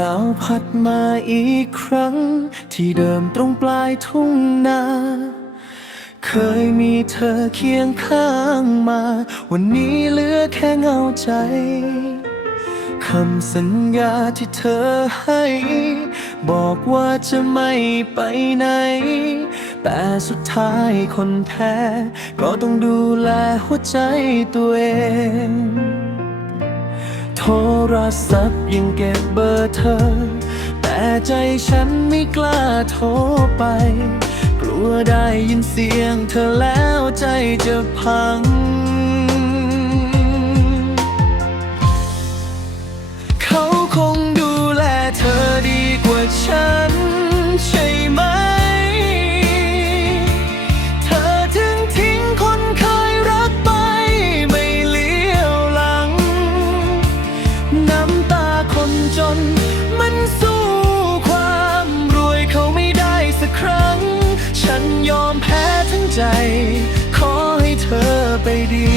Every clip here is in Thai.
นาวพัดมาอีกครั้ง ที่เดิมตรงปลายทุ่งนา เคยมีเธอเคียงข้างมา วันนี้เหลือแค่เงาใจ คำสัญญาที่เธอให้ บอกว่าจะไม่ไปไหน แต่สุดท้ายคนแพ้ก็ต้องดูแลหัวใจตัวเอง รศัพท์ยังเก็บเบอร์เธอ แต่ใจฉันไม่กล้าโทรไป กลัวได้ยินเสียงเธอแล้วใจจะพัง ยอมแพ้ทั้งใจ ขอให้เธอไปดี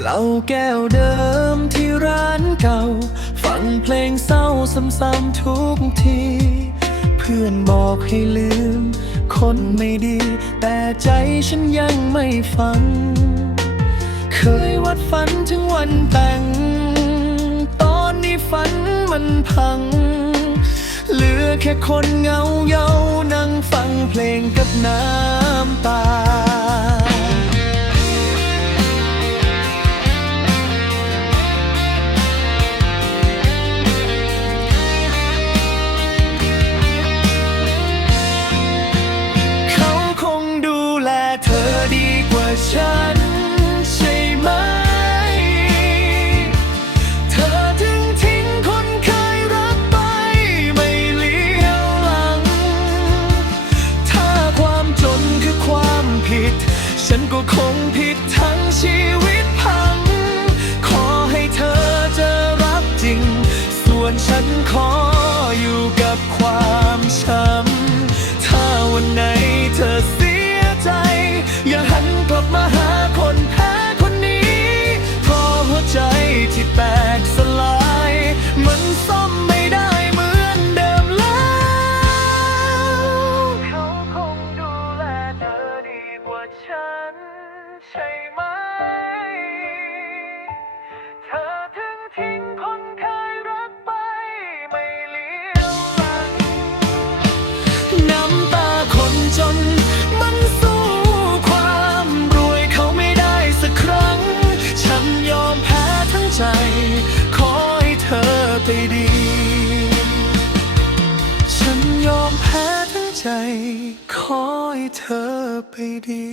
เหล้าแก้วเดิมที่ร้านเก่า ฟังเพลงเศร้าซ้ำๆทุกที เพื่อนบอกให้ลืม คนไม่ดี แต่ใจฉันยังไม่ฟัง เคยวัดฝันถึงวันแต่ง ตอนนี้ฝันมันพัง แค่คนเหงาเยานั่งฟังเพลงกับน้ำตา เขาคงดูแลเธอดีกว่าฉัน ฉันก็คงผิดทั้งชีวิตพัง ขอให้เธอเจอรักจริง ส่วนฉันขออยู่กับความช้ำ ถ้าวันไหนเธอ ฉันใช่ไหม ใจขอให้เธอไปดี